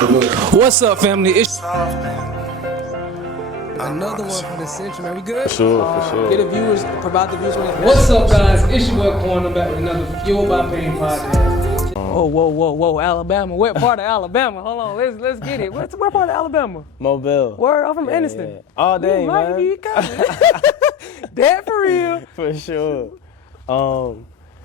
What's up, family? It's another one from the Central, man. We good? For sure. Get the viewers, provide the viewers. What's up, guys? It's your boy Corn. I'm back with another Fuel by Pain podcast. Oh, whoa, Alabama. What part of Alabama? Hold on, let's get it. Where part of Alabama? Mobile. Where? I'm from Anniston. Yeah. All day, man. That for real. For sure.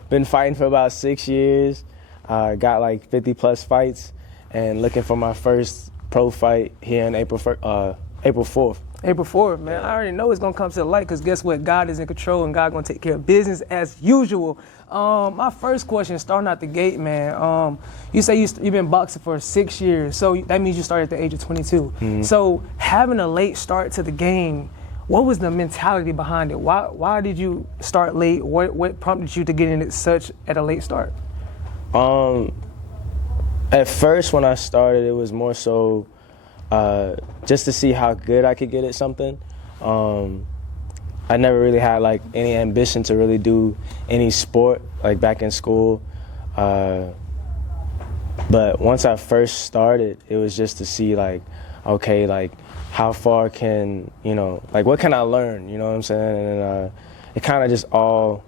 Been fighting for about 6 years. Got like 50 plus fights, and looking for my first pro fight here on April 4th. April 4th, man. I already know it's gonna come to the light because guess what? God is in control and God gonna take care of business as usual. My first question, starting out the gate, man. You say you've been boxing for 6 years, so that means you started at the age of 22. Mm-hmm. So having a late start to the game, what was the mentality behind it? Why did you start late? What prompted you to get in it such at a late start? At first when I started, it was more so just to see how good I could get at something. I never really had like any ambition to really do any sport like back in school. But once I first started, it was just to see like, okay, like how far can, like what can I learn, you know what I'm saying? And it kind of just all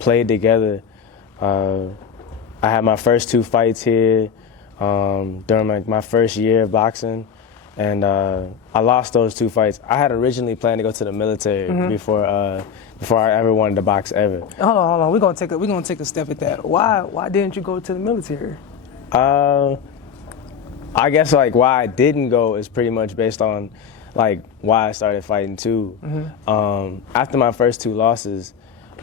played together. I had my first 2 fights here during my first year of boxing, and I lost those 2 fights. I had originally planned to go to the military before I ever wanted to box ever. Hold on. We're gonna take a step at that. Why didn't you go to the military? I guess like why I didn't go is pretty much based on like why I started fighting too. After my first 2 losses,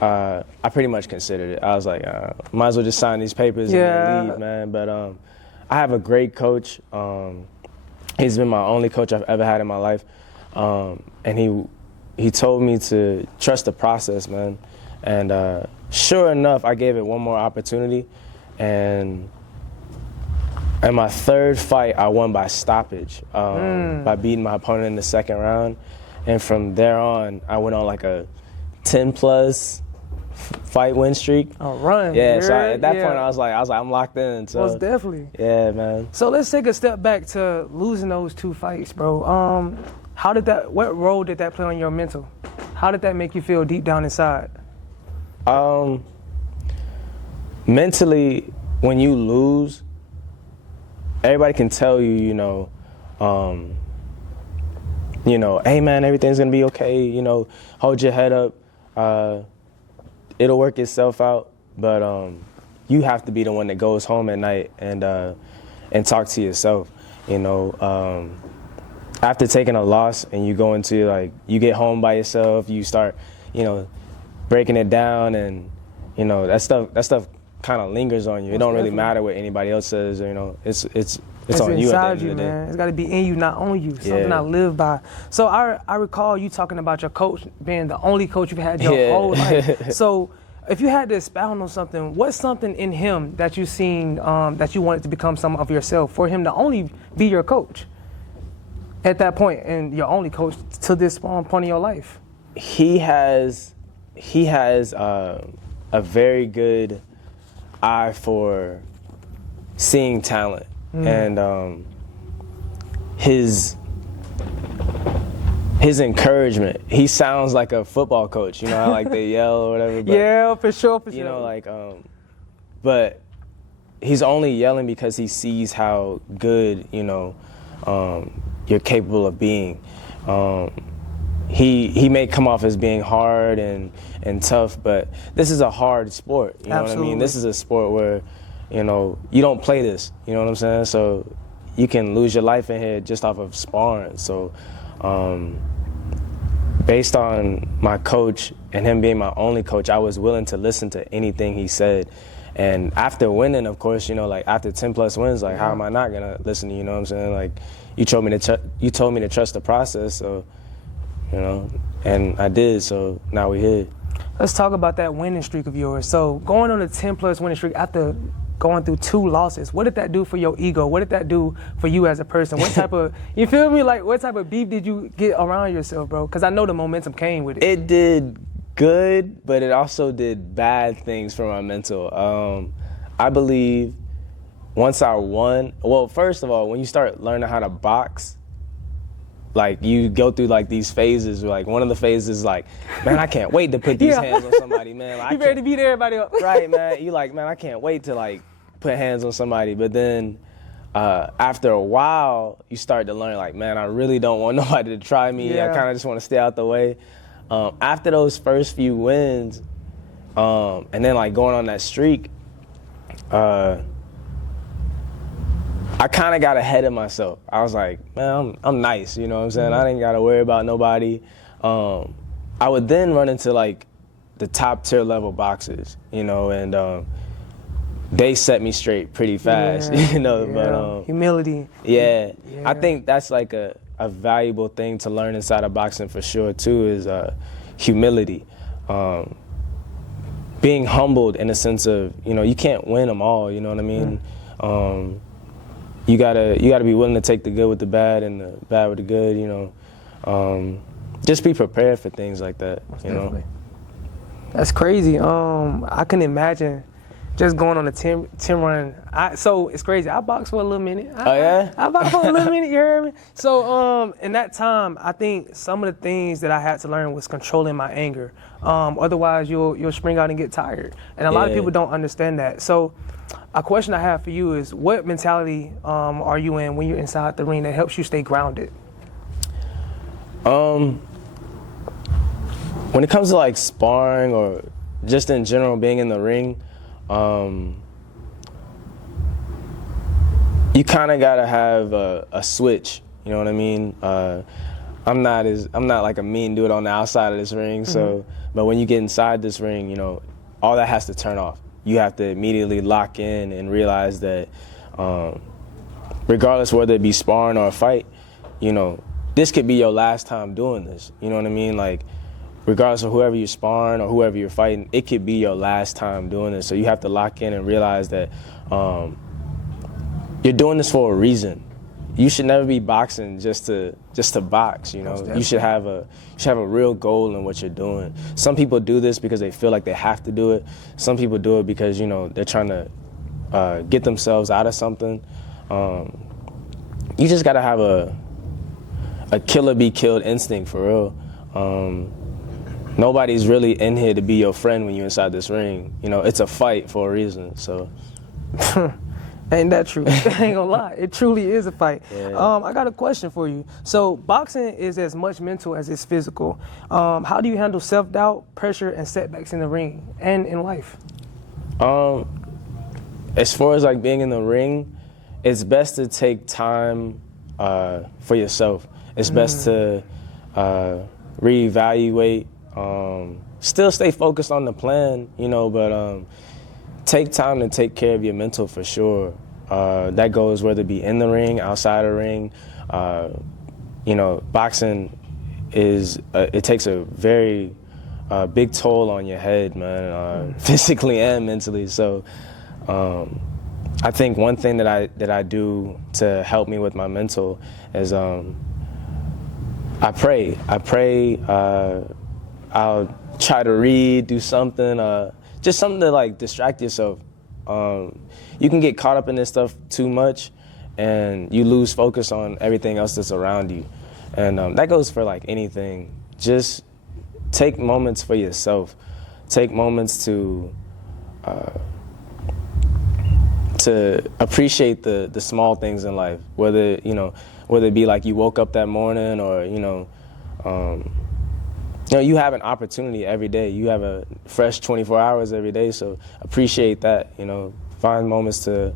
I pretty much considered it. I was like, might as well just sign these papers and leave, man. But I have a great coach. He's been my only coach I've ever had in my life, and he told me to trust the process, man. And sure enough, I gave it one more opportunity, and in my 3rd fight, I won by stoppage, by beating my opponent in the 2nd round. And from there on, I went on like a 10+ fight win streak. A run. Yeah, so at that point I was like, I'm locked in. So most definitely. Yeah, man. So let's take a step back to losing those 2 fights, bro. What role did that play on your mental? How did that make you feel deep down inside? Mentally, when you lose, everybody can tell you, hey man, everything's gonna be okay. Hold your head up. It'll work itself out. But you have to be the one that goes home at night and talk to yourself. After taking a loss and you go into you get home by yourself, you start, breaking it down, and that stuff kind of lingers on you. It don't really matter what anybody else says. It's on you at the end of the day. Man. It's got to be in you, not on you. Something I live by. So I recall you talking about your coach being the only coach you've had your whole life. So if you had to expound on something, what's something in him that you've seen that you wanted to become some of yourself, for him to only be your coach at that point and your only coach to this point in your life? He has a very good eye for seeing talent. And his encouragement. He sounds like a football coach, how like they yell or whatever. But, yeah, for sure. But he's only yelling because he sees how good you're capable of being. He may come off as being hard and tough, but this is a hard sport. You know what I mean? This is a sport where you don't play this, you know what I'm saying? So you can lose your life in here just off of sparring. So based on my coach and him being my only coach, I was willing to listen to anything he said. And after winning, of course, after 10+ wins, how am I not gonna listen to you? You know what I'm saying? You told me to trust the process, so and I did. So now we're here. Let's talk about that winning streak of yours. So going on a 10+ winning streak after going through 2 losses, what did that do for your ego? What did that do for you as a person? What type of, you feel me? What type of beef did you get around yourself, bro? Because I know the momentum came with it. It did good, but it also did bad things for my mental. I believe once I won, well, first of all, when you start learning how to box, like you go through like these phases. Like one of the phases is like, man, I can't wait to put these hands on somebody, man. Like, You ready to beat everybody up. Right, man. You like, man, I can't wait to like put hands on somebody. But then after a while, you start to learn like, man, I really don't want nobody to try me. I kind of just want to stay out the way. After those first few wins, and then like going on that streak, I kind of got ahead of myself. I was like, man, I'm nice, you know what I'm saying? I didn't got to worry about nobody. I would then run into like the top tier level boxers, you know, and they set me straight pretty fast, you know. But humility. Yeah, I think that's like a valuable thing to learn inside of boxing for sure too, is humility. Being humbled in the sense of, you know, you can't win them all, you know what I mean? You gotta be willing to take the good with the bad and the bad with the good, you know. Just be prepared for things like that, you know. That's crazy. I can imagine just going on a 10 run. So it's crazy. I boxed for a little minute. I boxed for a little minute, you heard me? So in that time, I think some of the things that I had to learn was controlling my anger. Otherwise, you'll spring out and get tired. And a lot of people don't understand that. So a question I have for you is, what mentality are you in when you're inside the ring that helps you stay grounded? When it comes to like sparring or just in general being in the ring, you kind of gotta have a switch. You know what I mean? I'm not like a mean dude on the outside of this ring. So, but when you get inside this ring, you know, all that has to turn off. You have to immediately lock in and realize that, regardless whether it be sparring or a fight, you know, this could be your last time doing this. You know what I mean? Like, regardless of whoever you're sparring or whoever you're fighting, it could be your last time doing this. So you have to lock in and realize that you're doing this for a reason. You should never be boxing just to box, you know. You should have a real goal in what you're doing. Some people do this because they feel like they have to do it. Some people do it because, you know, they're trying to get themselves out of something. You just gotta have a killer be killed instinct for real. Nobody's really in here to be your friend when you're inside this ring. You know, it's a fight for a reason, so. Ain't that true? I ain't gonna lie. It truly is a fight. Yeah. I got a question for you. So boxing is as much mental as it's physical. How do you handle self-doubt, pressure, and setbacks in the ring and in life? As far as like being in the ring, it's best to take time for yourself. It's best to reevaluate. Still stay focused on the plan, you know, but take time to take care of your mental for sure. That goes whether it be in the ring, outside the ring. You know, boxing it takes a very big toll on your head, man, physically and mentally. So I think one thing that I do to help me with my mental is I pray. I'll try to read, do something, just something to like distract yourself. You can get caught up in this stuff too much and you lose focus on everything else that's around you. And that goes for like anything. Just take moments for yourself. Take moments to appreciate the small things in life, whether it be like you woke up that morning or, you know, you have an opportunity every day. You have a fresh 24 hours every day, so appreciate that, you know. Find moments to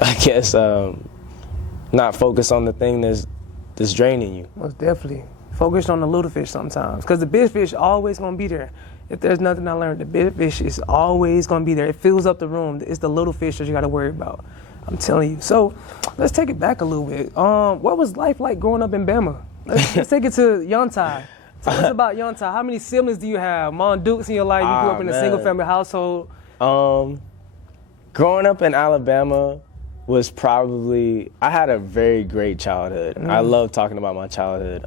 I guess, not focus on the thing that's draining you. Most definitely. Focus on the little fish sometimes, because the big fish always going to be there. If there's nothing I learned, the big fish is always going to be there. It fills up the room. It's the little fish that you got to worry about. I'm telling you. So let's take it back a little bit. What was life like growing up in Bama? Let's take it to Young Ty. Tell us about Young Ty. How many siblings do you have? Mom Dukes in your life? You grew up in a single family household? Growing up in Alabama was probably, I had a very great childhood. I love talking about my childhood.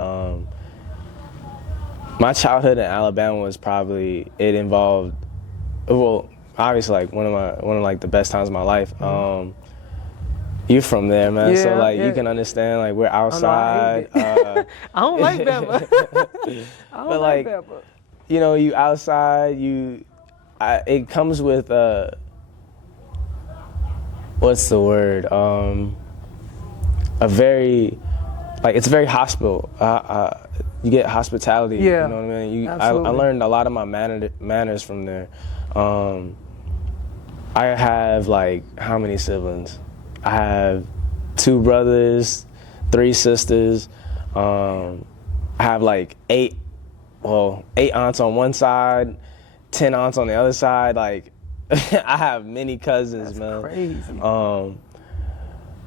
My childhood in Alabama was probably, it involved, well, obviously like one of like the best times of my life. You're from there, man, so like you can understand, like we're outside. I don't like Bama. I don't like Bama. You know, you outside, it comes with what's the word? It's very hospitable. You get hospitality. Yeah, you know what I mean. I learned a lot of my manners from there. I have like how many siblings? I have 2 brothers, 3 sisters. I have like 8 aunts on one side, 10 aunts on the other side. Like, I have many cousins, man. Crazy.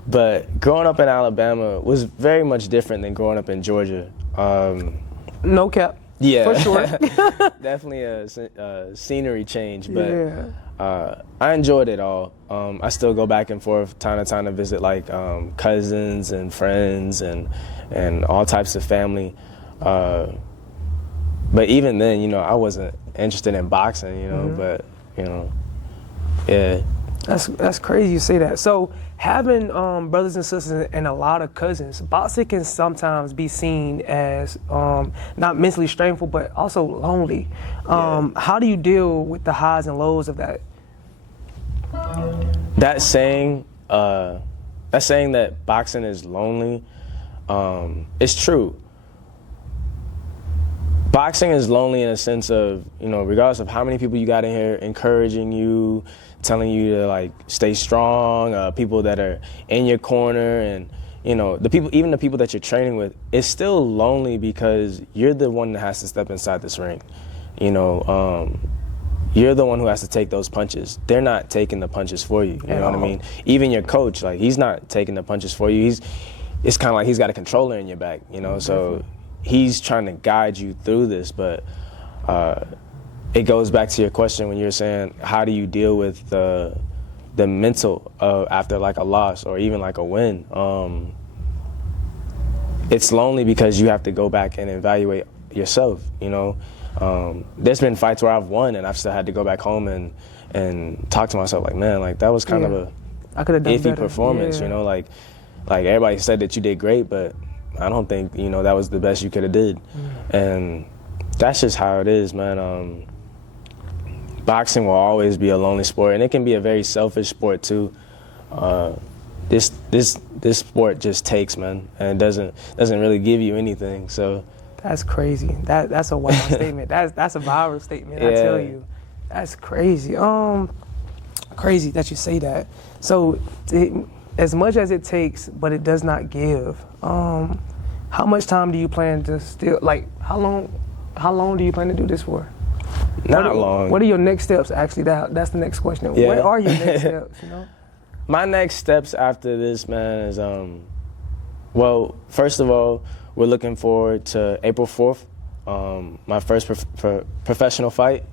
But growing up in Alabama was very much different than growing up in Georgia. No cap. Yeah, for sure. Definitely a scenery change, but I enjoyed it all. I still go back and forth time to time to visit like cousins and friends and all types of family. But even then, you know, I wasn't interested in boxing, you know, but you know, yeah. That's crazy you say that. So having brothers and sisters and a lot of cousins, boxing can sometimes be seen as not mentally stressful, but also lonely. How do you deal with the highs and lows of that? That saying that boxing is lonely, it's true. Boxing is lonely in a sense of, you know, regardless of how many people you got in here encouraging you, telling you to like stay strong, people that are in your corner, and you know even the people that you're training with, it's still lonely because you're the one that has to step inside this ring. You know, you're the one who has to take those punches. They're not taking the punches for you. You know what I mean? Even your coach, like he's not taking the punches for you. It's kind of like he's got a controller in your back. You know, so he's trying to guide you through this, but. It goes back to your question when you're saying, how do you deal with the mental after like a loss or even like a win? It's lonely because you have to go back and evaluate yourself, you know? There's been fights where I've won and I've still had to go back home and talk to myself like, man, like that was kind of a iffy performance, you know? Like everybody said that you did great, but I don't think, you know, that was the best you could have did. And that's just how it is, man. Boxing will always be a lonely sport, and it can be a very selfish sport too. This sport just takes, man, and it doesn't really give you anything. So that's crazy. That's a wild statement. That's a viral statement. I tell you, that's crazy. Crazy that you say that. So as much as it takes, but it does not give. How much time do you plan to still like? How long do you plan to do this for? Not long. What are your next steps? Actually, that's the next question. Yeah. What are your next steps? You know. My next steps after this, man, is well, first of all, we're looking forward to April 4th, my first professional fight,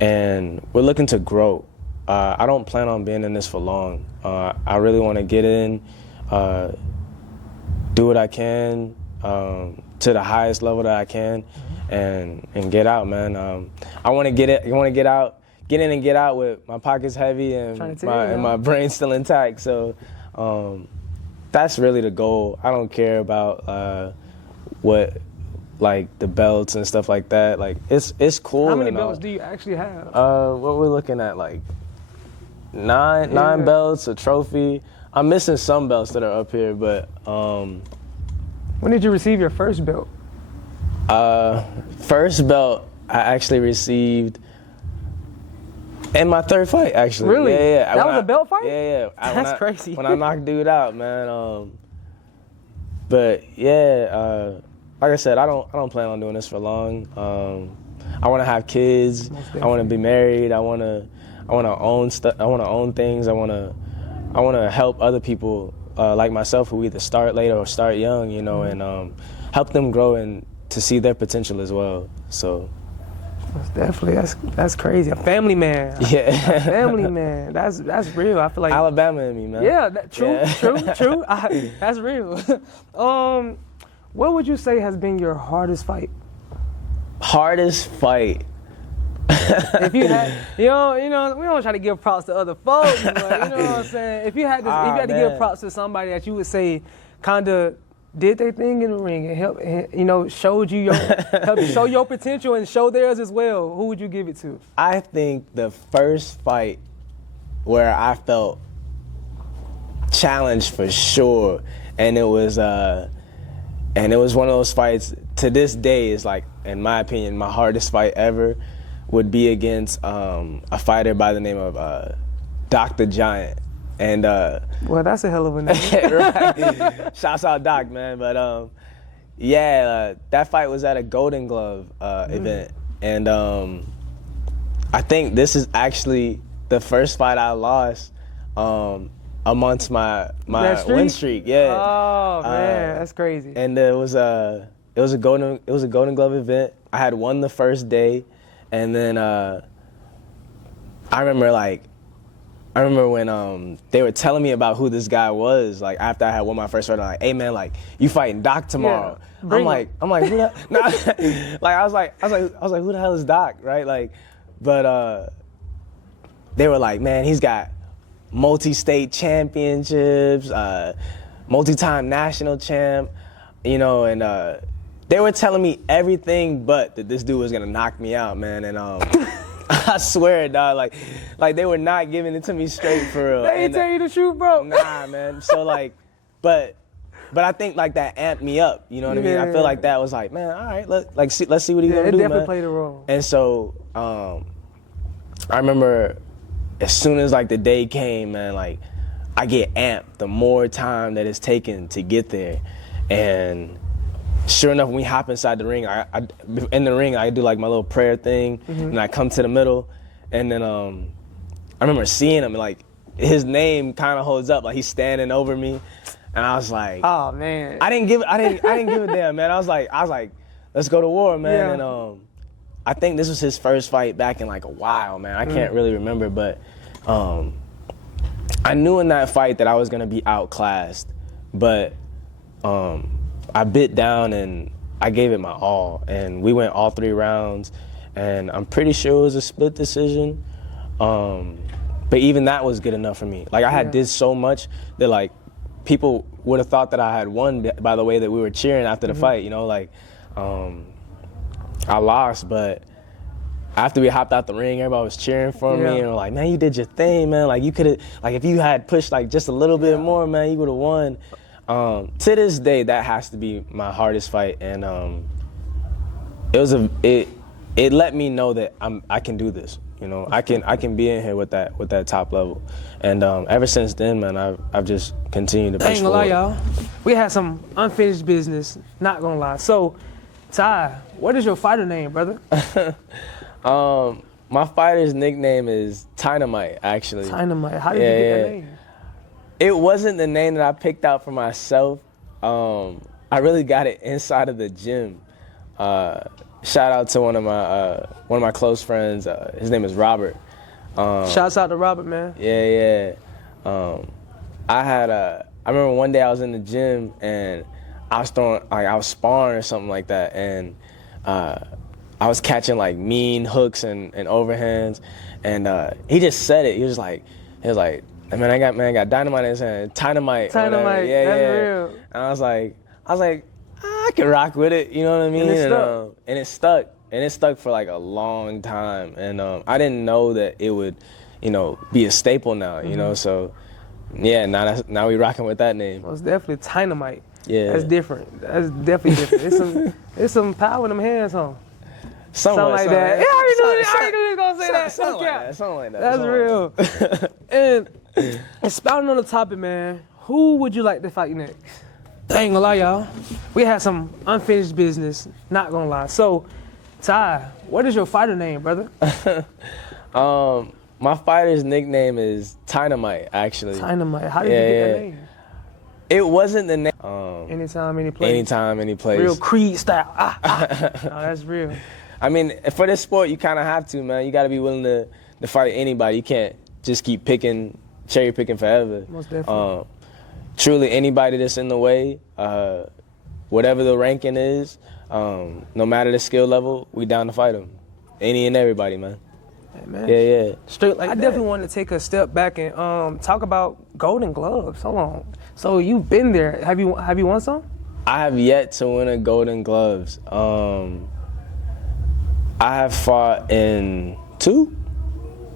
and we're looking to grow. I don't plan on being in this for long. I really want to get in, do what I can to the highest level that I can, and get out, man. I want to get it. I want to get in and get out with my pockets heavy and my brain still intact. So that's really the goal. I don't care about what, like the belts and stuff like that. Like it's cool. How many belts do you actually have? What we're looking at, like nine belts, a trophy. I'm missing some belts that are up here, but. When did you receive your first belt? First belt I actually received in my third fight, actually. Really? Yeah. That was a belt fight? Yeah. That's crazy. When I knocked dude out, man. But yeah, like I said, I don't plan on doing this for long. I want to have kids. I want to be married. I want to own stuff. I want to own things. I want to help other people like myself who either start late or start young, you know, and help them grow and to see their potential as well. So that's crazy. A family man. Yeah. A family man. That's real. I feel like Alabama in me, man. Yeah, true. That's real. What would you say has been your hardest fight? Hardest fight. If you had, we don't try to give props to other folks, but you know what I'm saying? If you had to give props to somebody that you would say kind of did their thing in the ring and helped, showed you helped show your potential and show theirs as well, who would you give it to? I think the first fight where I felt challenged for sure, and it was one of those fights to this day is like, in my opinion, my hardest fight ever, would be against a fighter by the name of Dr. Giant. And well, that's a hell of a name. right. Shouts out Doc, man. But that fight was at a Golden Glove event. And I think this is actually the first fight I lost amongst my win streak. Yeah. Oh man, that's crazy. And it was a Golden Glove event. I had won the first day. And then I remember when they were telling me about who this guy was, like after I had won my first fight, like, hey man, like you fighting Doc tomorrow. Yeah, I'm like, who the nah, like I was like, who the hell is Doc, right? Like, but they were like, man, he's got multi-state championships, multi-time national champ, and they were telling me everything but that this dude was gonna knock me out, man. And I swear, dog, like they were not giving it to me straight for real. They ain't tell you the truth, bro. Nah, man. So like, but I think like that amped me up. You know what I mean? I feel like that was like, man, all right, let's see what he's gonna do, man. It definitely played a role. And so I remember as soon as like the day came, man, like I get amped the more time that it's taken to get there, and sure enough, when we hop inside the ring, I do like my little prayer thing, and I come to the middle, and then I remember seeing him, and like his name kind of holds up, like he's standing over me, and I was like, oh man, I didn't give a damn, man. I was like, let's go to war, man. Yeah. And I think this was his first fight back in like a while, man. I can't really remember, but I knew in that fight that I was gonna be outclassed, but I bit down and I gave it my all, and we went all 3 rounds, and I'm pretty sure it was a split decision, but even that was good enough for me. Like I had did so much that like people would have thought that I had won by the way that we were cheering after the fight, like I lost, but after we hopped out the ring, everybody was cheering for me and were like, man, you did your thing, man. Like you could have, like if you had pushed like just a little bit more, man, you would have won. To this day, that has to be my hardest fight, and it let me know that I can do this. I can be in here with that top level, and ever since then, man, I've just continued to push I ain't gonna forward. lie, y'all. We had some unfinished business. Not gonna lie. So, Ty, what is your fighter name, brother? My fighter's nickname is Tyanmite, actually. Tyanmite. How did you get that name? It wasn't the name that I picked out for myself. I really got it inside of the gym. Shout out to one of my close friends. His name is Robert. Shouts out to Robert, man. Yeah. I remember one day I was in the gym and I was sparring or something like that, and I was catching like mean hooks and overhands, and he just said it. He was like. Man, I got dynamite in his hand. Tyanmite. Tyanmite, yeah, that's yeah. real. And I was like, I can rock with it. You know what I mean? And it stuck. And it stuck for like a long time. And I didn't know that it would, be a staple now. So, yeah. Now we rocking with that name. Well, it's definitely Tyanmite. Yeah. That's different. That's definitely different. It's some power in them hands, huh? Something like that. Yeah, I already knew he was gonna say that. Something like that. That's real. And expounding on the topic, man, who would you like to fight next? I ain't gonna lie, y'all. We had some unfinished business. Not gonna lie. So, Ty, what is your fighter name, brother? My fighter's nickname is Tyanmite, actually. Tyanmite. How did you get that name? It wasn't the name. Anytime, any place. Anytime, any place. Real Creed style. No, that's real. I mean, for this sport, you kind of have to, man. You got to be willing to fight anybody. You can't just keep cherry picking forever. Most definitely. Truly, anybody that's in the way, whatever the ranking is, no matter the skill level, we down to fight them. Any and everybody, man. Man. Yeah. Straight like I definitely want to take a step back and talk about Golden Gloves. Hold on. So you've been there. Have you won some? I have yet to win a Golden Gloves. I have fought in 2.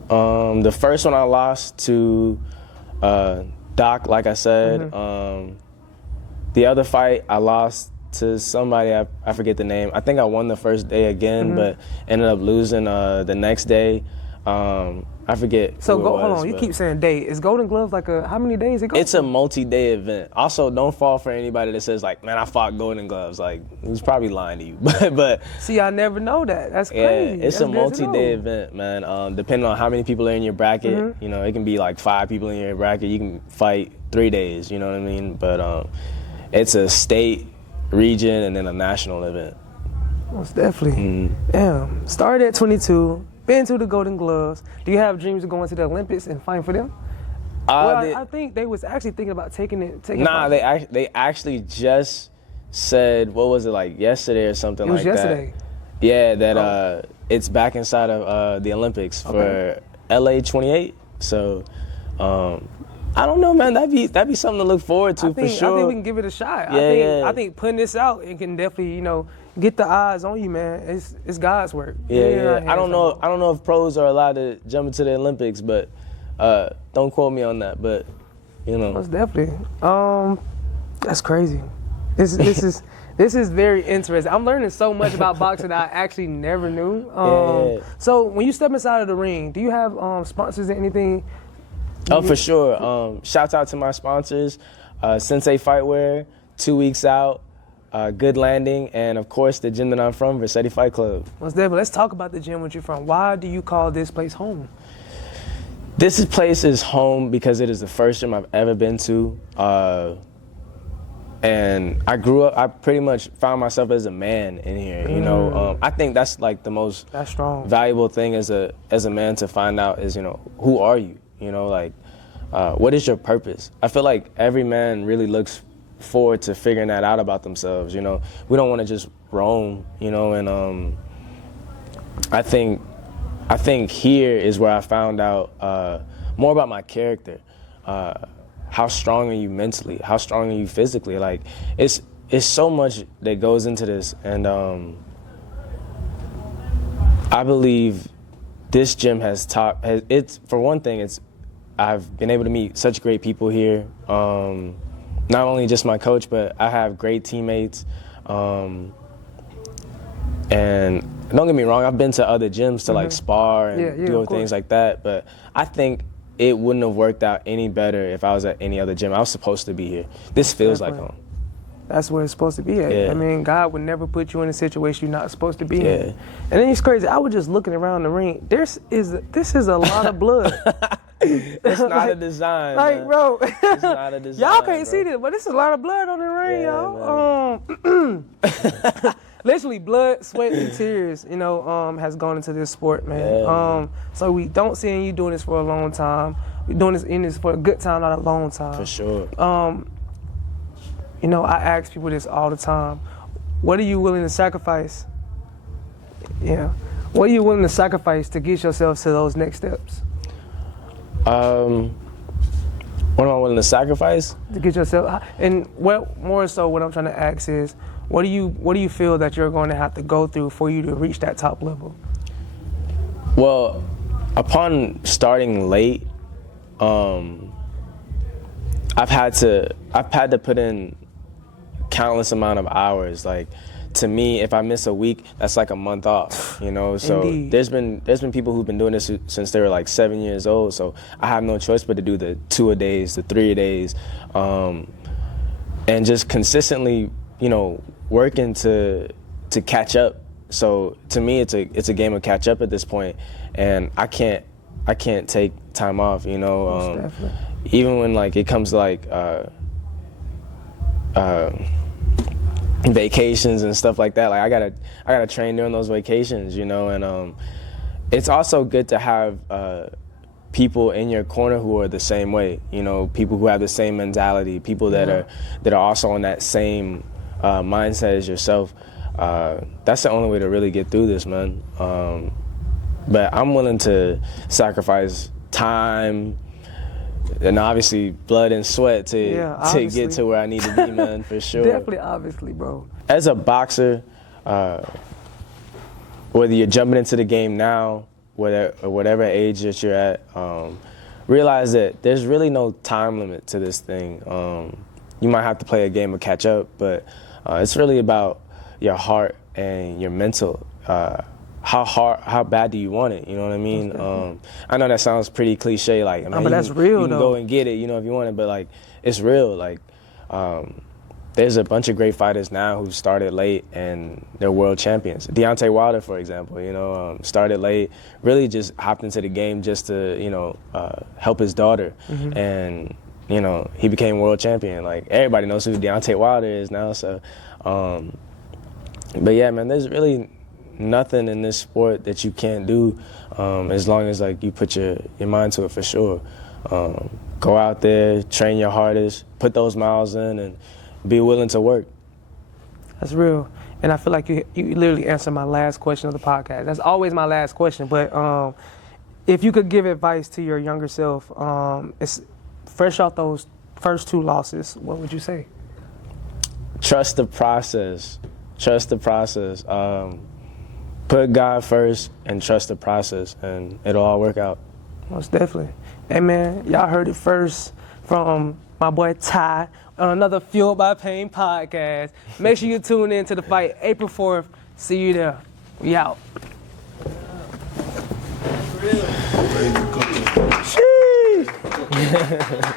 The first one I lost to Doc, like I said. The other fight I lost to somebody, I forget the name. I think I won the first day again, but ended up losing the next day. I forget. So hold on, you keep saying day. Is Golden Gloves like how many days it goes? It's a multi-day event. Also, don't fall for anybody that says like, man, I fought Golden Gloves. Like, who's probably lying to you. but see, I never know that. That's crazy. Yeah, it's a multi-day event, man. Depending on how many people are in your bracket, you know, it can be like 5 people in your bracket. You can fight 3 days. You know what I mean? But it's a state, region, and then a national event. Most definitely. Damn. Started at 22. Been to the Golden Gloves. Do you have dreams of going to the Olympics and fighting for them? I think they was actually thinking about taking it. They actually just said, what was it, like yesterday or something like that? It was yesterday. Yeah, that it's back inside of the Olympics for LA 28. So I don't know, man. That'd be something to look forward to for sure. I think we can give it a shot. I think putting this out, it can definitely, you know, get the eyes on you, man. It's God's work. Yeah. I don't know if pros are allowed to jump into the Olympics, but don't quote me on that. But you know, most definitely. That's crazy. This is very interesting. I'm learning so much about boxing that I actually never knew. So when you step inside of the ring, do you have sponsors or anything? Oh, for sure. Shouts out to my sponsors, Sensei Fightwear, 2 Weeks Out, Good Landing, and of course the gym that I'm from, Versetti Fight Club. Let's talk about the gym that you're from. Why do you call this place home? This place is home because it is the first gym I've ever been to. And I grew up, I pretty much found myself as a man in here, you know. I think that's like the most valuable thing as a man to find out is, you know, who are you? You know, like, what is your purpose? I feel like every man really looks forward to figuring that out about themselves, you know. We don't want to just roam, you know, and I think here is where I found out more about my character. How strong are you mentally? How strong are you physically? Like, it's so much that goes into this, and I believe this gym has taught. It's for one thing, I've been able to meet such great people here. Not only just my coach, but I have great teammates. And don't get me wrong, I've been to other gyms to like spar and do things like that. But I think it wouldn't have worked out any better if I was at any other gym. I was supposed to be here. This feels like home. That's where it's supposed to be at. Yeah. I mean, God would never put you in a situation you're not supposed to be in. And then it's crazy. I was just looking around the ring. This is a lot of blood. It's not a design. Like, man. bro. It's not a design. Y'all can't see this, but it's a lot of blood on the ring, y'all. Literally blood, sweat, and tears, you know, has gone into this sport, man. So we don't see you doing this for a long time. We're doing this for a good time, not a long time. For sure. You know, I ask people this all the time. What are you willing to sacrifice? Yeah. What are you willing to sacrifice to get yourself to those next steps? What am I willing to sacrifice? To get yourself, and more so what I'm trying to ask is, what do you feel that you're going to have to go through for you to reach that top level? Well, upon starting late, I've had to put in countless amount of hours. Like, to me, if I miss a week, that's like a month off, you know? So Indeed. there's been people who've been doing this since they were like 7 years old. So I have no choice but to do the 2-a-days, the 3-a-days, and just consistently, you know, working to catch up. So to me, it's a game of catch up at this point, and I can't take time off, you know. Even when like it comes to like vacations and stuff like that, like I gotta train during those vacations, you know. And it's also good to have people in your corner who are the same way, you know, people who have the same mentality, people that are also on that same mindset as yourself. That's the only way to really get through this, man. But I'm willing to sacrifice time and obviously blood and sweat to get to where I need to be, man, for sure. Definitely, obviously, bro. As a boxer, whether you're jumping into the game now, whatever age that you're at, realize that there's really no time limit to this thing. You might have to play a game of catch up, but it's really about your heart and your mental. How bad do you want it? You know what I mean? I know that sounds pretty cliche, like, man, but that's real, you can go and get it, you know, if you want it, but like, it's real. Like, there's a bunch of great fighters now who started late and they're world champions. Deontay Wilder, for example, you know, started late, really just hopped into the game just to, you know, help his daughter. And, you know, he became world champion. Like, everybody knows who Deontay Wilder is now. So, but yeah, man, there's really nothing in this sport that you can't do as long as, like, you put your mind to it, for sure. Go out there, train your hardest, put those miles in, and be willing to work. That's real. And I feel like you literally answered my last question of the podcast. That's always my last question. But if you could give advice to your younger self, it's fresh off those first 2 losses, what would you say? Trust the process. Trust the process. Put God first and trust the process, and it'll all work out. Most definitely. Hey, man, y'all heard it first from my boy Ty on another Fueled by Pain podcast. Make sure you tune in to the fight April 4th. See you there. We out. Sheesh.